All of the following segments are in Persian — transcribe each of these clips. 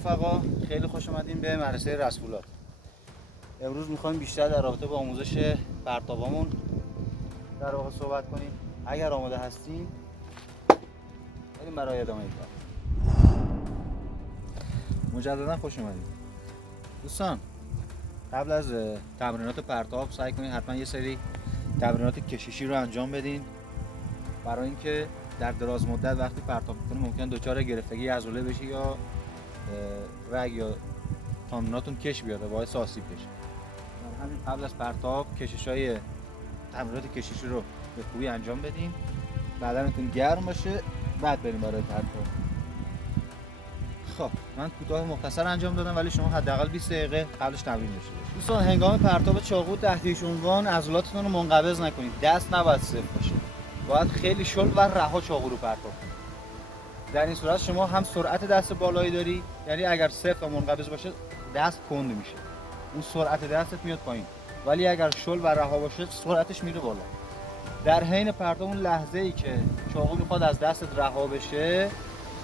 رفقا، خیلی خوش اومدین به مدرسه رسولات. امروز میخوایم بیشتر در رابطه با آموزش پرتابامون در واقع صحبت کنیم. اگر آماده هستین بریم برای ادامه کار. مجددا خوش اومدین دوستان. قبل از تمرینات پرتاب سعی کنین حتما یه سری تمرینات کششی رو انجام بدین، برای اینکه در دراز مدت وقتی پرتاب میکنید ممکن دچار گرفتگی عضله بشی یا رگ یا تامناتون کش بیاد و باعث آسیب بشه. همین قبل از پرتاب کشش‌های تمرینات کششی رو به خوبی انجام بدین، بدنتون گرم باشه، بعد بریم برای پرتاب. خب من کوتاه مختصر انجام دادم، ولی شما حداقل 20 دقیقه قبلش تمرین داشته باشید. دوستان هنگام پرتاب چاقو تحت هیچ عنوان عضلاتتون رو منقبض نکنید. دست نباید صفر باشه، باید خیلی شل و رها چاقو رو پرتاب کنید. در این صورت شما هم سرعت دست بالایی داری، یعنی اگر صفر و منقبض باشه دست کند میشه، اون سرعت دستت میاد پایین، ولی اگر شل و رها باشه سرعتش میره بالا. در حین پرتاب اون لحظه ای که چاقو میخواد از دستت رها بشه،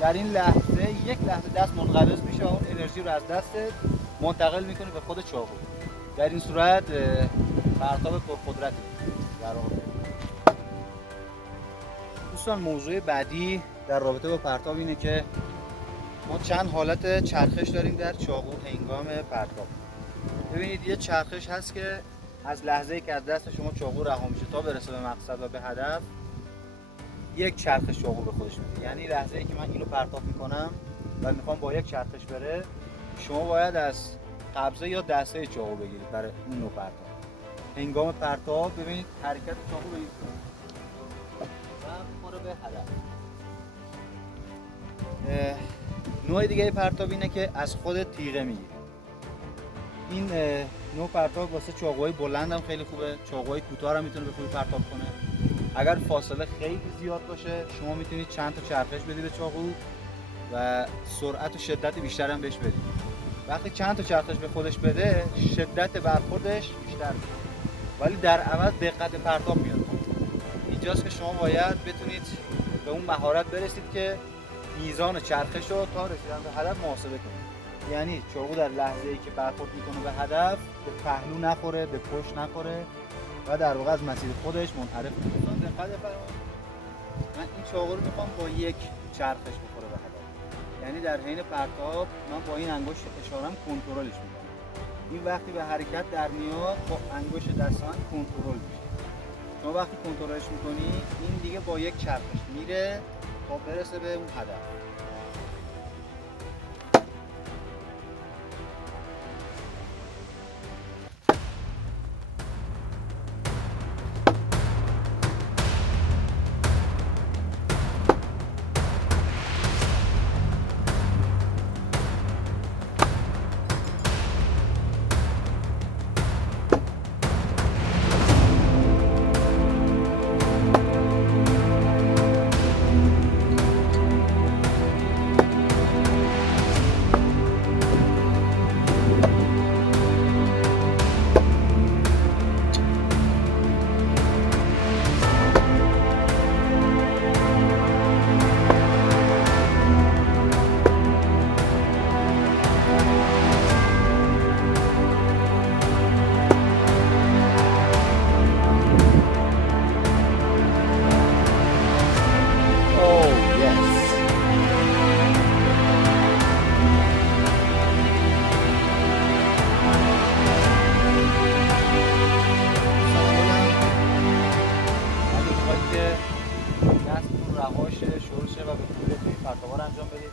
در این لحظه یک لحظه دست منقبض میشه و اون انرژی رو از دستت منتقل میکنه به خود چاقو. در این صورت پرتاب پرقدرت در واقع. دوستان موضوع بعدی در رابطه با پرتاب اینه که ما چند حالت چرخش داریم در چاقو هنگام پرتاب. ببینید یه چرخش هست که از لحظه ای که از دست شما چاقو رها میشه تا برسه به مقصد و به هدف، یک چرخش چاقو به خودش میده. یعنی لحظه ای که من اینو پرتاب میکنم و میخوام با یک چرخش بره، شما باید از قبضه یا دسته چاقو بگیرید برای اون نوع پرتاب. هنگام پرتاب ببینید حرکت چاقو به این میخوره به هدف. نوع دیگه پرتاب اینه که از خود تیغه میگیری. این نوع پرتاب واسه چاقوهای بلند هم خیلی خوبه، چاقوهای کوتاه هم میتونه به خوبی پرتاب کنه. اگر فاصله خیلی زیاد باشه شما میتونید چند تا چرخش بدید به چاقو و سرعت و شدت بیشتر هم بهش بدید. وقتی چند تا چرخش به خودش بده شدت برخوردش بیشتر میشه، ولی در عوض دقت پرتاب میاد. اینجاست که شما باید بتونید به اون مهارت برسید که میزان چرخش رو تا رسیدن به هدف محاسبه کنید. یعنی چاقو در لحظه ای که برخورد میکنه به هدف به پهلو نخوره، به پشت نخوره و در واقع از مسیر خودش منحرف میشه. دقت بفرمایید، من این چاقو رو میخوام با یک چرخش بخوره به هدف، یعنی در حین پرتاب من با این انگشت اشارم کنترلش میکنم. این وقتی به حرکت در میاد با انگشت دست من کنترل میشه. شما وقتی کنترلش میکنی این دیگه با یک چرخش میره تا برسه به اون هدف. انجام بدید.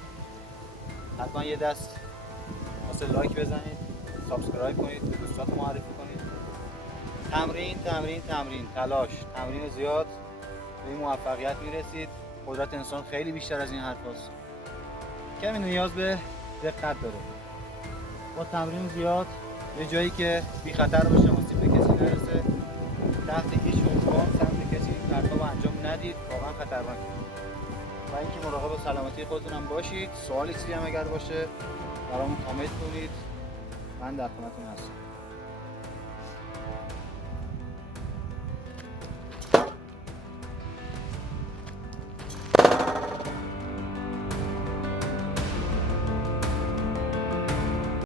حتما یه دست واسه لایک بزنید، سابسکرایب کنید، به دوستاتون معرفی کنید. تمرین تمرین تمرین، تلاش، تمرین زیاد به این موفقیت میرسید. قدرت انسان خیلی بیشتر از این حرفاست. کمی نیاز به دقت داره. با تمرین زیاد یه جایی که بی خطر باشه، آسیب به کسی نرسه، تحت هیچ عنوان سمت کسی این پرتاب انجام ندید، واقعا خطرناکه. و اینکه مراقب سلامتی خودتون هم باشید. سوالی چیزی هم اگر باشه برامون کامنت کنید، من در خدمتتون هستم.